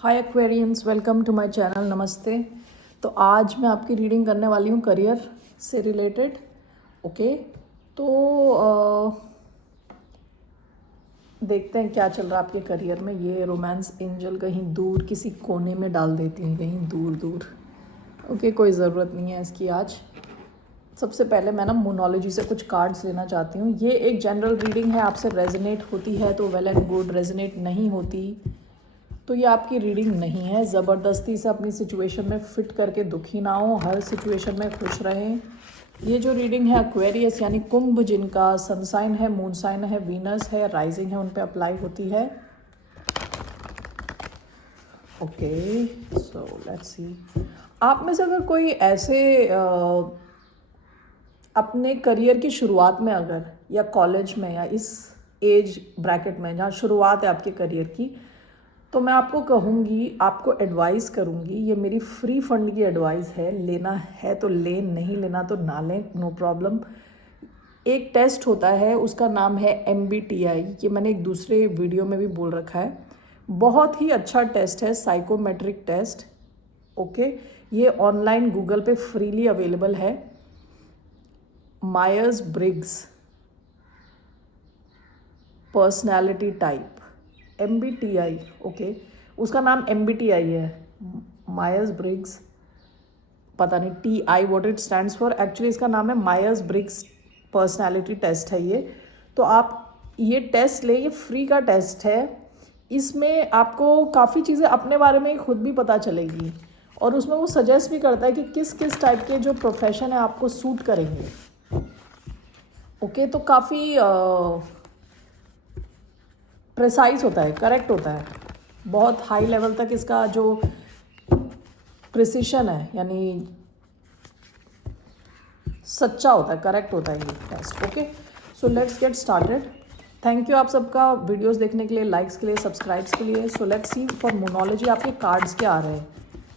Hi Aquarians, welcome to my channel. नमस्ते। तो आज मैं आपकी रीडिंग करने वाली हूँ करियर से रिलेटेड। ओके, तो देखते हैं क्या चल रहा है आपके करियर में। ये रोमांस एंजल कहीं दूर किसी कोने में डाल देती हैं, कहीं दूर दूर। ओके, कोई ज़रूरत नहीं है इसकी आज। सबसे पहले मैं ना मोनोलॉजी से कुछ कार्ड्स लेना चाहती हूँ। ये एक जनरल रीडिंग है, आपसे रेजोनेट होती है तो वेल एंड गुड, रेजोनेट नहीं होती तो ये आपकी रीडिंग नहीं है। ज़बरदस्ती से अपनी सिचुएशन में फिट करके दुखी ना हो, हर सिचुएशन में खुश रहें। ये जो रीडिंग है एक्वेरियस यानी कुंभ, जिनका सन साइन है, मून साइन है, वीनस है, राइजिंग है, उन पे अप्लाई होती है। Okay, so let's see. आप में से अगर कोई ऐसे अपने करियर की शुरुआत में, अगर या कॉलेज में या इस एज ब्रैकेट में जहाँ शुरुआत है आपके करियर की, तो मैं आपको कहूँगी, आपको एडवाइस करूँगी, ये मेरी फ्री फंड की एडवाइस है। लेना है तो लें, नहीं लेना तो ना लें, नो प्रॉब्लम। एक टेस्ट होता है, उसका नाम है MBTI। ये मैंने एक दूसरे वीडियो में भी बोल रखा है। बहुत ही अच्छा टेस्ट है, साइकोमेट्रिक टेस्ट। ओके, ये ऑनलाइन गूगल पे फ्रीली अवेलेबल है। Myers Briggs personality type, MBTI। Okay, उसका नाम MBTI है, मायर्स ब्रिग्स। पता नहीं TI what it stands for, actually इसका नाम है मायर्स ब्रिग्स पर्सनैलिटी टेस्ट है ये। तो आप ये टेस्ट ले, ये फ्री का टेस्ट है। इसमें आपको काफ़ी चीज़ें अपने बारे में खुद भी पता चलेगी, और उसमें वो सजेस्ट भी करता है कि किस किस टाइप के जो प्रोफेशन है आपको सूट करेंगे। ओके, तो काफ़ी प्रिसाइज होता है, करेक्ट होता है, बहुत हाई लेवल तक इसका जो प्रिसिशन है यानी सच्चा होता है, करेक्ट होता है ये test. Okay, so let's get started. Thank you आप सबका वीडियोस देखने के लिए, लाइक्स के लिए, सब्सक्राइब्स के लिए। सो लेट्स सी फॉर मोनोलॉजी आपके कार्ड्स क्या आ रहे हैं।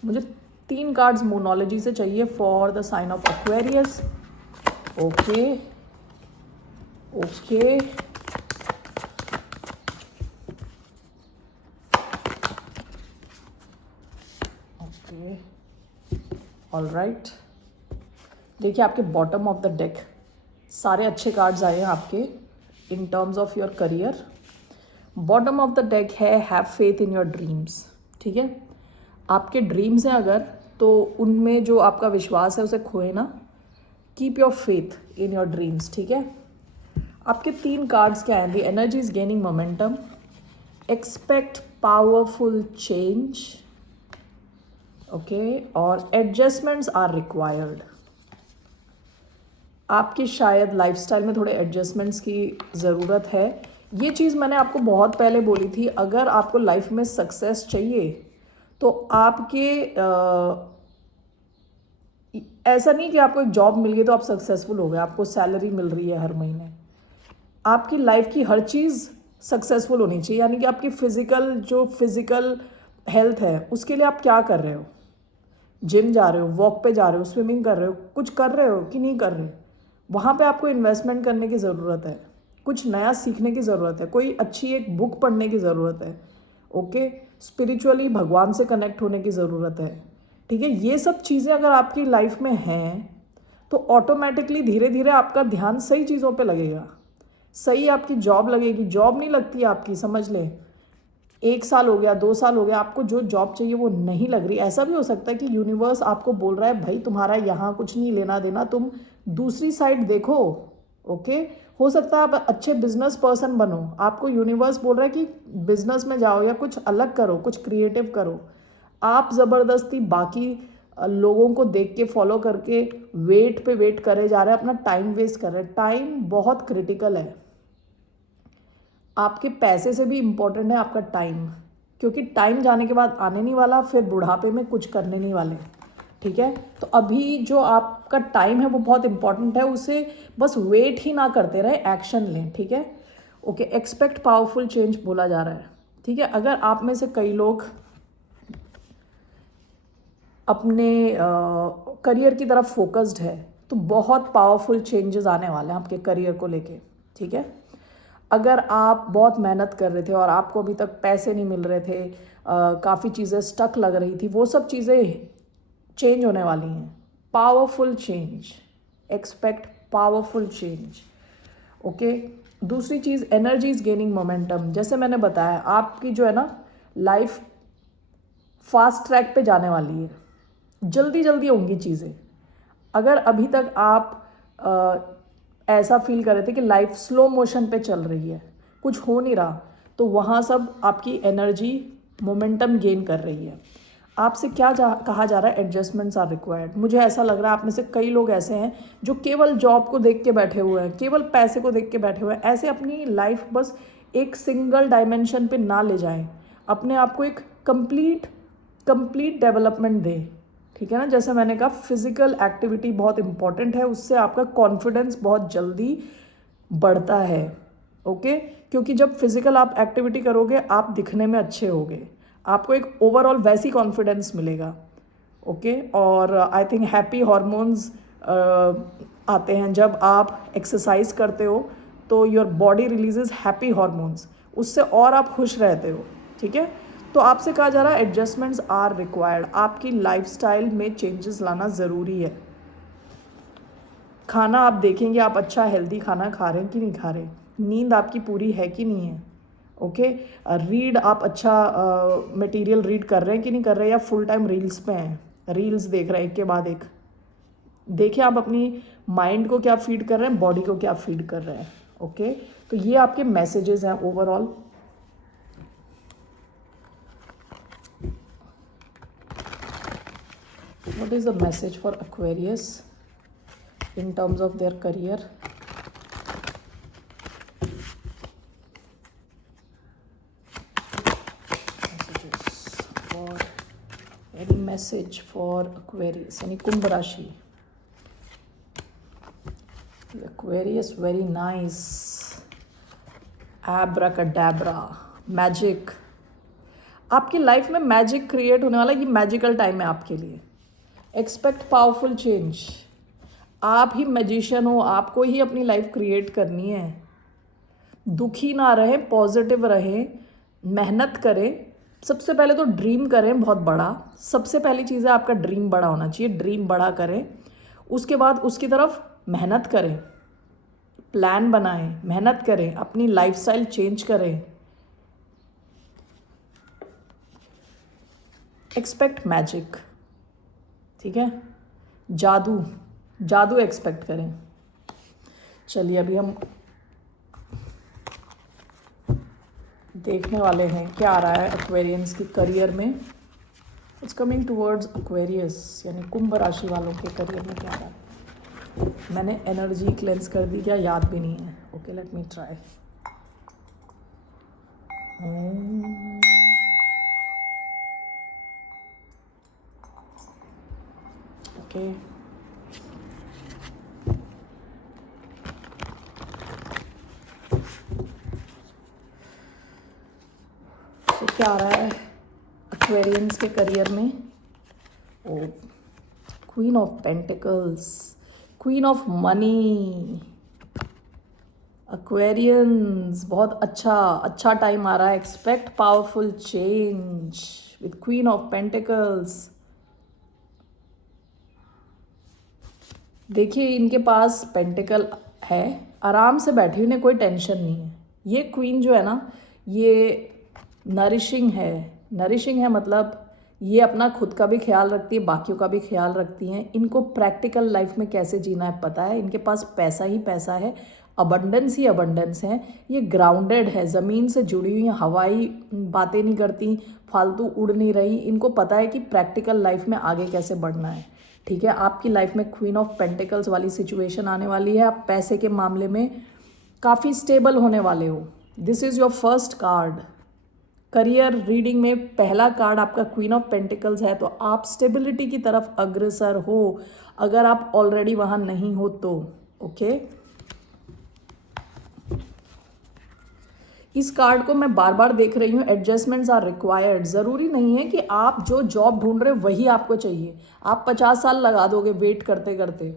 मुझे 3 कार्ड्स मोनोलॉजी से चाहिए for the sign of Aquarius. Okay okay, okay, all right. देखिए आपके बॉटम ऑफ द डेक सारे अच्छे कार्ड्स आए हैं आपके in terms of your career. Bottom of the deck है have faith in your dreams. ठीक है, आपके ड्रीम्स हैं अगर, तो उनमें जो आपका विश्वास है उसे खोए ना। Keep your faith in your dreams. ठीक है, आपके 3 कार्ड्स क्या हैं? The energy is gaining momentum, expect powerful change, okay, और एडजस्टमेंट्स आर रिक्वायर्ड। आपकी शायद लाइफस्टाइल में थोड़े एडजस्टमेंट्स की ज़रूरत है। ये चीज़ मैंने आपको बहुत पहले बोली थी, अगर आपको लाइफ में सक्सेस चाहिए तो आपके ऐसा नहीं कि आपको एक जॉब मिल गई तो आप सक्सेसफुल हो गए, आपको सैलरी मिल रही है हर महीने। आपकी लाइफ की हर चीज़ सक्सेसफुल होनी चाहिए, यानी कि आपकी फिज़िकल हेल्थ है उसके लिए आप क्या कर रहे हो। जिम जा रहे हो, वॉक पे जा रहे हो, स्विमिंग कर रहे हो, कुछ कर रहे हो कि नहीं कर रहे, वहाँ पे आपको इन्वेस्टमेंट करने की ज़रूरत है, कुछ नया सीखने की ज़रूरत है, कोई अच्छी एक बुक पढ़ने की ज़रूरत है। ओके, स्पिरिचुअली भगवान से कनेक्ट होने की ज़रूरत है। ठीक है, ये सब चीज़ें अगर आपकी लाइफ में हैं तो ऑटोमेटिकली धीरे धीरे आपका ध्यान सही चीज़ों पे लगेगा, सही आपकी जॉब लगेगी। जॉब नहीं लगती है आपकी, समझ लें 1 साल हो गया, 2 साल हो गया, आपको जो जॉब चाहिए वो नहीं लग रही। ऐसा भी हो सकता है कि यूनिवर्स आपको बोल रहा है भाई तुम्हारा यहाँ कुछ नहीं लेना देना, तुम दूसरी साइड देखो। ओके, हो सकता है आप अच्छे बिजनेस पर्सन बनो, आपको यूनिवर्स बोल रहा है कि बिजनेस में जाओ या कुछ अलग करो, कुछ क्रिएटिव करो। आप ज़बरदस्ती बाकी लोगों को देख के फॉलो करके वेट पे वेट करे जा रहे हैं, अपना टाइम वेस्ट कर रहे हैं। टाइम बहुत क्रिटिकल है, आपके पैसे से भी इम्पोर्टेंट है आपका टाइम, क्योंकि टाइम जाने के बाद आने नहीं वाला, फिर बुढ़ापे में कुछ करने नहीं वाले। ठीक है, तो अभी जो आपका टाइम है वो बहुत इंपॉर्टेंट है, उसे बस वेट ही ना करते रहे, एक्शन लें। ठीक है, ओके, एक्सपेक्ट पावरफुल चेंज बोला जा रहा है। ठीक है, अगर आप में से कई लोग अपने करियर की तरफ फोकस्ड है तो बहुत पावरफुल चेंजेस आने वाले हैं आपके करियर को लेके। ठीक है, अगर आप बहुत मेहनत कर रहे थे और आपको अभी तक पैसे नहीं मिल रहे थे, काफ़ी चीज़ें स्टक लग रही थी, वो सब चीज़ें चेंज होने वाली हैं। Powerful change, expect powerful change. Okay, दूसरी चीज़, एनर्जी इज गेनिंग मोमेंटम। जैसे मैंने बताया, आपकी जो है ना लाइफ फास्ट ट्रैक पे जाने वाली है, जल्दी जल्दी होंगी चीज़ें। अगर अभी तक आप ऐसा फील कर रहे थे कि लाइफ स्लो मोशन पे चल रही है, कुछ हो नहीं रहा, तो वहाँ सब आपकी एनर्जी मोमेंटम गेन कर रही है। आपसे क्या कहा जा रहा है, एडजस्टमेंट्स आर रिक्वायर्ड। मुझे ऐसा लग रहा है आप में से कई लोग ऐसे हैं जो केवल जॉब को देख के बैठे हुए हैं, केवल पैसे को देख के बैठे हुए हैं। ऐसे अपनी लाइफ बस एक सिंगल डायमेंशन पे ना ले जाएं, अपने आप को एक कंप्लीट डेवलपमेंट दें। ठीक है ना, जैसे मैंने कहा फिजिकल एक्टिविटी बहुत इंपॉर्टेंट है, उससे आपका कॉन्फिडेंस बहुत जल्दी बढ़ता है। ओके, क्योंकि जब फिजिकल आप एक्टिविटी करोगे आप दिखने में अच्छे होगे, आपको एक ओवरऑल वैसी कॉन्फिडेंस मिलेगा। ओके, और आई थिंक हैप्पी हॉर्मोन्स आते हैं जब आप एक्सरसाइज करते हो, तो your body releases happy hormones, उससे और आप खुश रहते हो। ठीक है, तो आपसे कहा जा रहा है एडजस्टमेंट्स आर रिक्वायर्ड। आपकी लाइफस्टाइल में चेंजेस लाना ज़रूरी है। खाना आप देखेंगे, आप अच्छा हेल्दी खाना खा रहे हैं कि नहीं खा रहे, नींद आपकी पूरी है कि नहीं है। ओके, रीड आप अच्छा मटेरियल रीड कर रहे हैं कि नहीं कर रहे, या फुल टाइम रील्स पे हैं, रील्स देख रहे हैं एक के बाद एक। देखिए आप अपनी माइंड को क्या फीड कर रहे हैं, बॉडी को क्या फीड कर रहे हैं। ओके, तो ये आपके मैसेजेस हैं overall. What is the message for Aquarius in terms of their career? Messages for any message for Aquarius, यानी कुंभ राशि। Aquarius, very nice. Abracadabra, magic. आपकी लाइफ में मैजिक क्रिएट होने वाला, ये मैजिकल टाइम है आपके लिए। Expect powerful change. आप ही मैजिशियन हो, आपको ही अपनी लाइफ क्रिएट करनी है। दुखी ना रहें, पॉजिटिव रहें, मेहनत करें। सबसे पहले तो ड्रीम करें बहुत बड़ा, सबसे पहली चीज़ है आपका ड्रीम बड़ा होना चाहिए, ड्रीम बड़ा करें। उसके बाद उसकी तरफ मेहनत करें, प्लान बनाएं, मेहनत करें, अपनी लाइफस्टाइल चेंज करें। Expect magic. ठीक है, जादू एक्सपेक्ट करें। चलिए अभी हम देखने वाले हैं क्या आ रहा है एक्वेरियंस की करियर में। इट्स कमिंग टूवर्ड्स एक्वेरियस, यानी कुंभ राशि वालों के करियर में क्या आ रहा है। मैंने एनर्जी क्लेंस कर दी क्या, याद भी नहीं है। Okay, let me try. Okay, तो क्या आ रहा है एक्वेरियंस के करियर में। Oh, queen of pentacles, queen of money. Aquarians बहुत अच्छा टाइम आ रहा है। Expect powerful change with queen of pentacles. देखिए इनके पास पेंटिकल है, आराम से बैठी, उन्हें कोई टेंशन नहीं है। ये क्वीन जो है ना, ये नरिशिंग है, मतलब ये अपना खुद का भी ख्याल रखती है, बाकियों का भी ख्याल रखती हैं। इनको प्रैक्टिकल लाइफ में कैसे जीना है पता है, इनके पास पैसा ही पैसा है, अबंडेंस ही अबंडेंस है। ये ग्राउंडेड है, ज़मीन से जुड़ी हुई हैं, हवाई बातें नहीं करती, फालतू उड़ नहीं रही। इनको पता है कि प्रैक्टिकल लाइफ में आगे कैसे बढ़ना है। ठीक है, आपकी लाइफ में क्वीन ऑफ पेंटिकल्स वाली सिचुएशन आने वाली है। आप पैसे के मामले में काफ़ी स्टेबल होने वाले हो। This is your first card. Career reading में पहला कार्ड आपका क्वीन ऑफ पेंटिकल्स है, तो आप स्टेबिलिटी की तरफ अग्रसर हो, अगर आप ऑलरेडी वहाँ नहीं हो तो। ओके, इस कार्ड को मैं बार बार देख रही हूँ। Adjustments are required. ज़रूरी नहीं है कि आप जो जॉब ढूंढ रहे हो वही आपको चाहिए। आप 50 साल लगा दोगे वेट करते करते।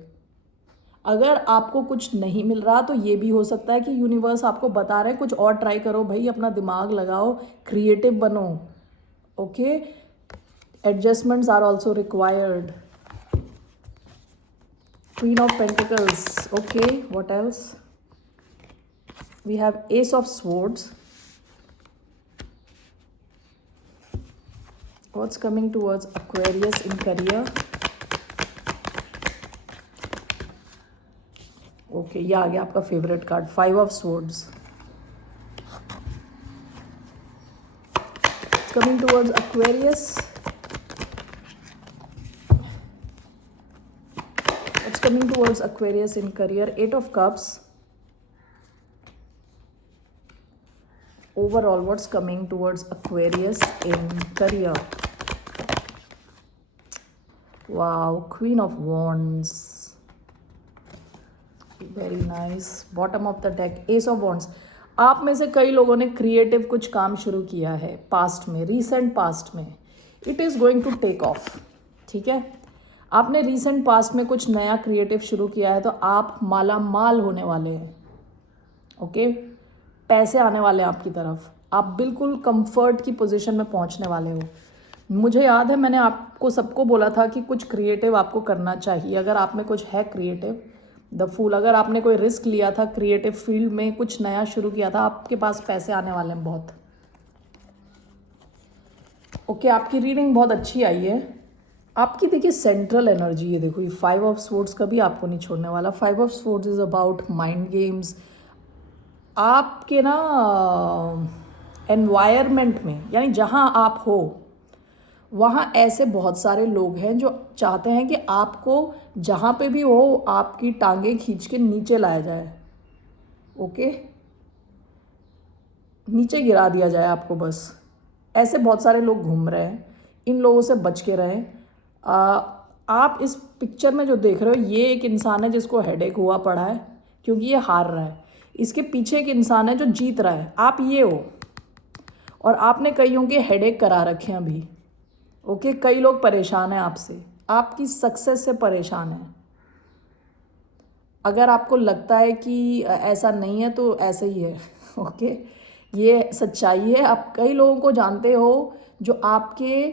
अगर आपको कुछ नहीं मिल रहा तो ये भी हो सकता है कि यूनिवर्स आपको बता रहे कुछ और ट्राई करो भाई, अपना दिमाग लगाओ, क्रिएटिव बनो। Okay, adjustments are also required. Queen of Pentacles. Okay, what else? We have Ace of Swords. What's coming towards Aquarius in career? Okay, ये आ गया आपका favourite card, 5 of Swords. Coming towards Aquarius. What's coming towards Aquarius in career? 8 of Cups. Overall, what's coming towards Aquarius in career? Wow, Queen of Wands. Very nice. Bottom of the deck, Ace of Wands. आप में से कई लोगों ने creative कुछ काम शुरू किया है पास्ट में, रीसेंट पास्ट में. It is going to take off. ठीक है, आपने रीसेंट पास्ट में कुछ नया क्रिएटिव शुरू किया है तो आप माला माल होने वाले हैं. ओके, पैसे आने वाले हैं आपकी तरफ. आप बिल्कुल कंफर्ट की पोजीशन में पहुंचने वाले हो. मुझे याद है मैंने आपको सबको बोला था कि कुछ क्रिएटिव आपको करना चाहिए. अगर आप में कुछ है क्रिएटिव, द फूल, अगर आपने कोई रिस्क लिया था क्रिएटिव फील्ड में, कुछ नया शुरू किया था, आपके पास पैसे आने वाले हैं बहुत. ओके, आपकी रीडिंग बहुत अच्छी आई है. आपकी देखिए सेंट्रल एनर्जी है, देखो ये 5 ऑफ Swords कभी आपको नहीं छोड़ने वाला. 5 of Swords is about mind games. आपके ना एनवायरनमेंट में, यानी जहाँ आप हो वहाँ ऐसे बहुत सारे लोग हैं जो चाहते हैं कि आपको जहाँ पे भी हो आपकी टांगें खींच के नीचे लाया जाए. ओके, नीचे गिरा दिया जाए आपको बस. ऐसे बहुत सारे लोग घूम रहे हैं, इन लोगों से बच के रहें. आप इस पिक्चर में जो देख रहे हो ये एक इंसान है जिसको हेडेक हुआ पड़ा है क्योंकि ये हार रहा है. इसके पीछे एक इंसान है जो जीत रहा है. आप ये हो, और आपने कईयों के हेडेक करा रखे हैं अभी. ओके, कई लोग परेशान हैं आपसे, आपकी सक्सेस से परेशान हैं. अगर आपको लगता है कि ऐसा नहीं है तो ऐसा ही है. ओके, ये सच्चाई है. आप कई लोगों को जानते हो जो आपके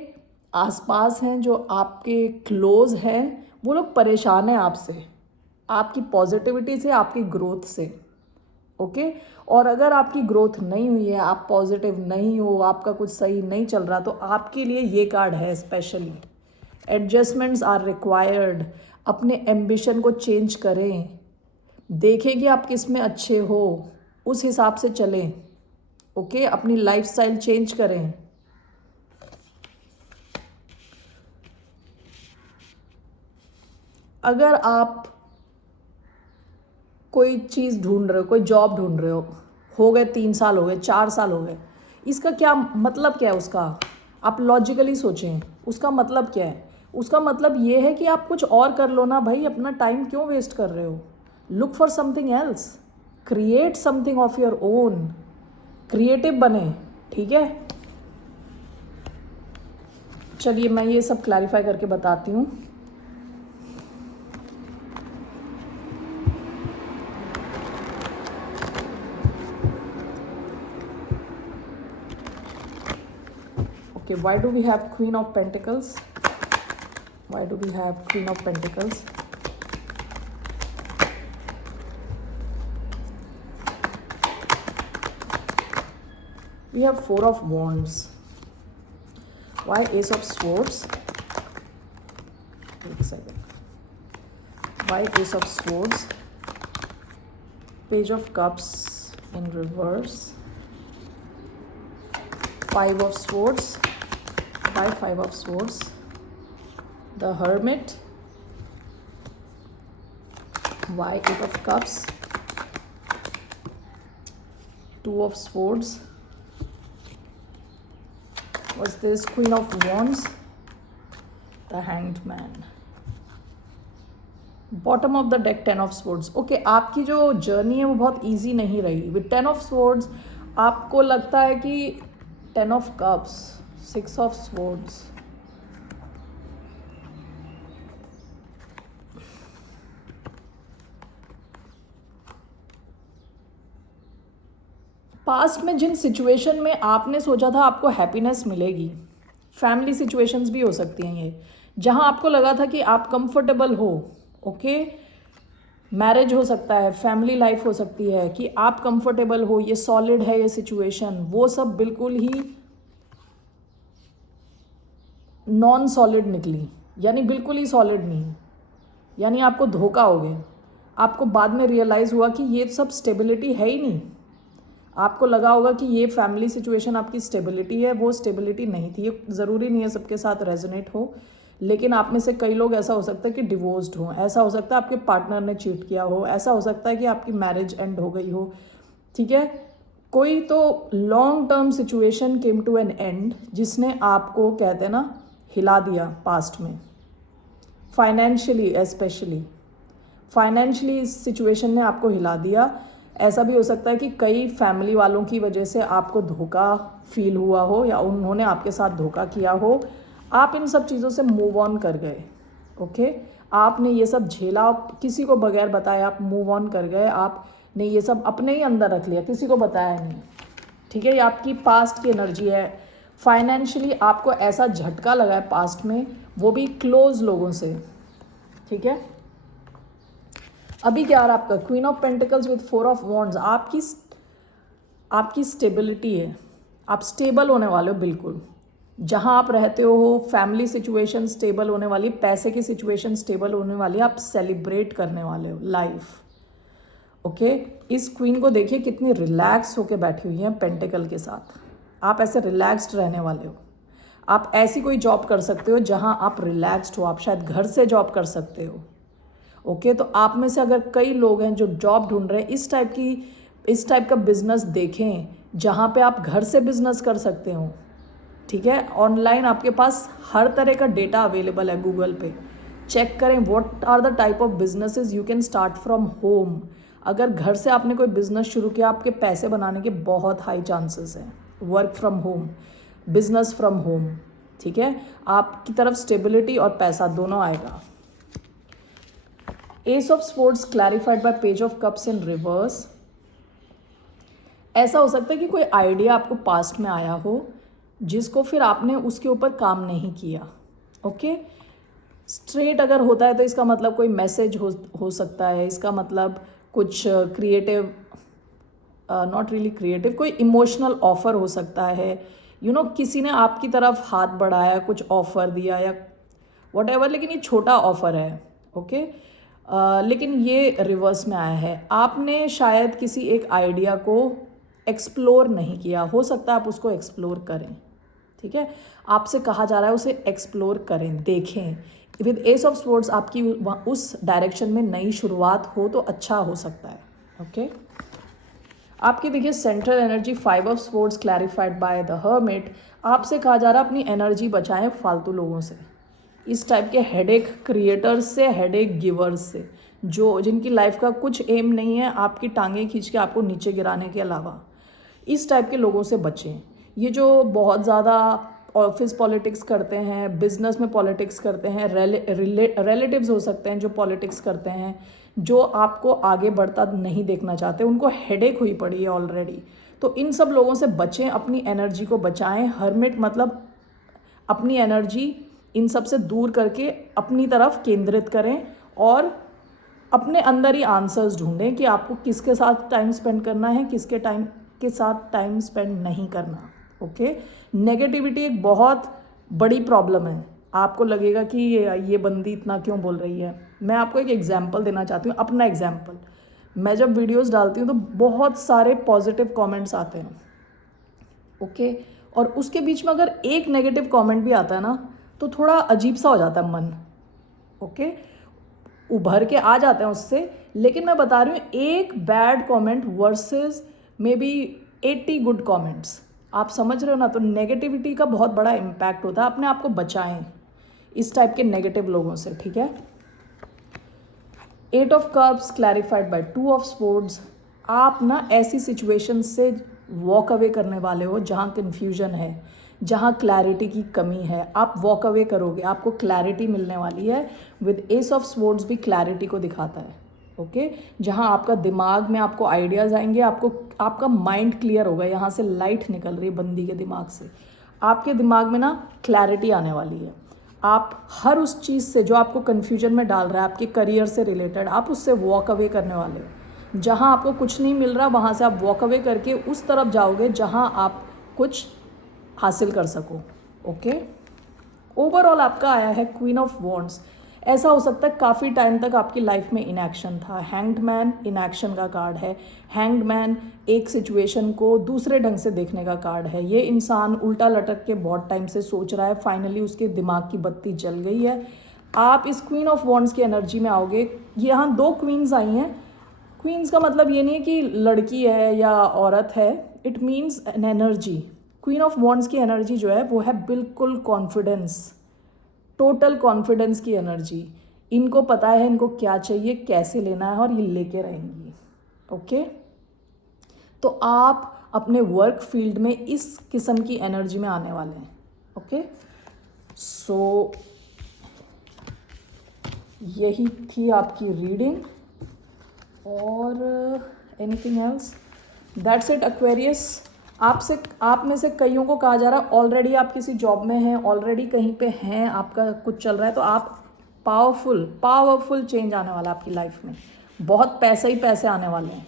आसपास हैं, जो आपके क्लोज हैं, वो लोग परेशान हैं आपसे, आपकी पॉजिटिविटी से, आपकी ग्रोथ से. ओके, और अगर आपकी ग्रोथ नहीं हुई है, आप पॉजिटिव नहीं हो, आपका कुछ सही नहीं चल रहा, तो आपके लिए ये कार्ड है स्पेशली. Adjustments are required. अपने एम्बिशन को चेंज करें, देखें कि आप किस में अच्छे हो, उस हिसाब से चलें. ओके, अपनी लाइफस्टाइल चेंज करें. अगर आप कोई चीज़ ढूंढ रहे हो, कोई जॉब ढूंढ रहे हो गए 3 साल हो गए, 4 साल हो गए, इसका क्या मतलब क्या है उसका? आप लॉजिकली सोचें, उसका मतलब क्या है? उसका मतलब ये है कि आप कुछ और कर लो ना भाई, अपना टाइम क्यों वेस्ट कर रहे हो? Look for something else, create something of your own, creative बने. ठीक है, चलिए मैं ये सब क्लैरिफाई करके बताती हूँ. Okay, why do we have Queen of Pentacles? Why do we have Queen of Pentacles? We have 4 of Wands. Why Ace of Swords? Wait a second. Why Ace of Swords? Page of Cups in reverse. 5 of Swords. Why 5 of Swords? The Hermit. Why 8 of Cups? 2 of Swords. What's this? Queen of Wands. The Hanged Man. Bottom of the deck 10 of Swords. Okay, आपकी जो journey है वो बहुत easy नहीं रही. With 10 of Swords आपको लगता है कि 10 of Cups, 6 of Swords. Past में जिन सिचुएशन में आपने सोचा था आपको हैप्पीनेस मिलेगी, फैमिली सिचुएशंस भी हो सकती हैं ये, जहाँ आपको लगा था कि आप कंफर्टेबल हो। ओके, मैरिज हो सकता है, फैमिली लाइफ हो सकती है कि आप कंफर्टेबल हो, ये सॉलिड है ये सिचुएशन, वो सब बिल्कुल ही नॉन सॉलिड निकली, यानी बिल्कुल ही सॉलिड नहीं, यानी आपको धोखा हो गया। आपको बाद में रियलाइज़ हुआ कि ये सब स्टेबिलिटी है ही नहीं। आपको लगा होगा कि ये फैमिली सिचुएशन आपकी स्टेबिलिटी है, वो स्टेबिलिटी नहीं थी। ये ज़रूरी नहीं है सबके साथ रेजोनेट हो, लेकिन आप में से कई लोग ऐसा हो सकता है कि डिवोर्स्ड हो, ऐसा हो सकता है आपके पार्टनर ने चीट किया हो, ऐसा हो सकता है कि आपकी मैरिज एंड हो गई हो। ठीक है, कोई तो long term situation came to an end जिसने आपको, कहते हैं ना, हिला दिया पास्ट में, फाइनेंशियली स्पेशली। फाइनेंशियली इस सिचुएशन ने आपको हिला दिया। ऐसा भी हो सकता है कि कई फैमिली वालों की वजह से आपको धोखा फील हुआ हो या उन्होंने आपके साथ धोखा किया हो। आप इन सब चीज़ों से मूव ऑन कर गए। ओके, आपने ये सब झेला, आप किसी को बगैर बताए आप मूव ऑन कर गए। आपने ये सब अपने ही अंदर रख लिया, किसी को बताया नहीं। ठीक है, ये आपकी पास्ट की एनर्जी है। फाइनेंशियली आपको ऐसा झटका लगा है पास्ट में, वो भी क्लोज लोगों से। ठीक है, अभी क्या आ रहा है आपका queen of pentacles with 4 of wands. आपकी स्टेबिलिटी है, आप स्टेबल होने वाले हो बिल्कुल। जहाँ आप रहते हो फैमिली सिचुएशन स्टेबल होने वाली, पैसे की सिचुएशन स्टेबल होने वाली, आप सेलिब्रेट करने वाले हो लाइफ। ओके, इस क्वीन को देखिए कितनी रिलैक्स होके बैठी हुई है पेंटिकल के साथ। आप ऐसे रिलैक्स्ड रहने वाले हो। आप ऐसी कोई जॉब कर सकते हो जहाँ आप रिलैक्स्ड हो। आप शायद घर से जॉब कर सकते हो। ओके, तो आप में से अगर कई लोग हैं जो जॉब ढूंढ रहे हैं, इस टाइप का बिजनेस देखें जहाँ पे आप घर से बिजनेस कर सकते हो। ठीक है, ऑनलाइन आपके पास हर तरह का डेटा अवेलेबल है, गूगल पे चेक करें what are the type of businesses you can start from home. अगर घर से आपने कोई बिजनेस शुरू किया, आपके पैसे बनाने के बहुत हाई चांसेस हैं। Work from home, business from home. ठीक है, आपकी तरफ स्टेबिलिटी और पैसा दोनों आएगा। S of sports clarified bye page of cups in reverse. ऐसा हो सकता है कि कोई आइडिया आपको पास्ट में आया हो जिसको फिर आपने उसके ऊपर काम नहीं किया। ओके, स्ट्रेट अगर होता है तो इसका मतलब कोई मैसेज हो सकता है, इसका मतलब कुछ क्रिएटिव, नॉट रियली क्रिएटिव, कोई इमोशनल ऑफर हो सकता है। किसी ने आपकी तरफ हाथ बढ़ाया, कुछ ऑफर दिया या व्हाटएवर, लेकिन ये छोटा ऑफर है। ओके, लेकिन ये रिवर्स में आया है। आपने शायद किसी एक आइडिया को एक्सप्लोर नहीं किया, हो सकता है आप उसको एक्सप्लोर करें। ठीक है, आपसे कहा जा रहा है उसे एक्सप्लोर करें, देखें। विद एस ऑफ स्पोर्ट्स आपकी उस डायरेक्शन में नई शुरुआत हो तो अच्छा हो सकता है। ओके, आपकी देखिए central energy 5 of sports clarified by the hermit. आपसे कहा जा रहा है अपनी एनर्जी बचाएं फालतू लोगों से, इस टाइप के हेडेक क्रिएटर्स से, हेडेक गिवर्स से, जिनकी लाइफ का कुछ एम नहीं है, आपकी टांगें खींच के आपको नीचे गिराने के अलावा। इस टाइप के लोगों से बचें। ये जो बहुत ज़्यादा ऑफिस पॉलिटिक्स करते हैं, बिजनेस में पॉलिटिक्स करते हैं, रिलेटिव्स हो सकते हैं जो पॉलिटिक्स करते हैं, जो आपको आगे बढ़ता नहीं देखना चाहते, उनको हेडेक हुई पड़ी है ऑलरेडी। तो इन सब लोगों से बचें, अपनी एनर्जी को बचाएं। हर्मिट मतलब अपनी एनर्जी इन सब से दूर करके अपनी तरफ केंद्रित करें और अपने अंदर ही आंसर्स ढूंढें कि आपको किसके साथ टाइम स्पेंड करना है, किसके साथ टाइम स्पेंड नहीं करना। ओके, नेगेटिविटी एक बहुत बड़ी प्रॉब्लम है। आपको लगेगा कि ये बंदी इतना क्यों बोल रही है। मैं आपको एक एग्जांपल देना चाहती हूँ, अपना एग्जांपल। मैं जब वीडियोस डालती हूँ तो बहुत सारे पॉजिटिव कमेंट्स आते हैं। ओके, और उसके बीच में अगर एक नेगेटिव कमेंट भी आता है ना, तो थोड़ा अजीब सा हो जाता है मन। ओके, उभर के आ जाते हैं उससे। लेकिन मैं बता रही हूँ, एक bad comment versus may be 80 good comments. आप समझ रहे हो ना। तो नेगेटिविटी का बहुत बड़ा इम्पैक्ट होता है। अपने आप को बचाएं इस टाइप के नेगेटिव लोगों से। ठीक है, 8 of cups clarified by 2 of swords. आप ना ऐसी सिचुएशन से वॉक अवे करने वाले हो जहाँ कन्फ्यूजन है, जहाँ क्लैरिटी की कमी है। आप वॉक अवे करोगे, आपको क्लैरिटी मिलने वाली है। विद एस ऑफ स्पोर्ट्स भी क्लैरिटी को दिखाता है। ओके, जहाँ आपका दिमाग में आपको आइडियाज़ आएंगे, आपका माइंड क्लियर होगा। यहाँ से लाइट निकल रही है बंदी के दिमाग से। आपके दिमाग में ना क्लैरिटी आने वाली है। आप हर उस चीज़ से जो आपको कन्फ्यूजन में डाल रहा है, आपके करियर से रिलेटेड, आप उससे वॉक अवे करने वाले हो। जहाँ आपको कुछ नहीं मिल रहा वहाँ से आप वॉक अवे करके उस तरफ जाओगे जहाँ आप कुछ हासिल कर सको। ओके, ओवरऑल आपका आया है क्वीन ऑफ वॉन्ड्स। ऐसा हो सकता है काफ़ी टाइम तक आपकी लाइफ में इनएक्शन था। हैंग्ड मैन इनएक्शन का कार्ड है। हैंग्ड मैन एक सिचुएशन को दूसरे ढंग से देखने का कार्ड है। ये इंसान उल्टा लटक के बहुत टाइम से सोच रहा है, फाइनली उसके दिमाग की बत्ती जल गई है। आप इस क्वीन ऑफ वॉन्ड्स की एनर्जी में आओगे। यहाँ 2 क्वींस आई हैं। क्वींस का मतलब ये नहीं है कि लड़की है या औरत है, it means an energy. Queen of wands की एनर्जी जो है वो है बिल्कुल कॉन्फिडेंस, टोटल कॉन्फिडेंस की एनर्जी। इनको पता है इनको क्या चाहिए, कैसे लेना है, और ये लेके रहेंगी। ओके, तो आप अपने वर्क फील्ड में इस किस्म की एनर्जी में आने वाले हैं। ओके, सो यही थी आपकी रीडिंग, और anything else? That's it Aquarius. आप में से कईयों को कहा जा रहा है ऑलरेडी आप किसी जॉब में हैं, ऑलरेडी कहीं पे हैं, आपका कुछ चल रहा है, तो आप पावरफुल चेंज आने वाला है आपकी लाइफ में। बहुत पैसे ही पैसे आने वाले हैं।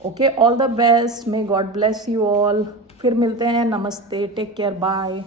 Okay, all the best, may God bless you all. फिर मिलते हैं, नमस्ते, टेक केयर, बाय।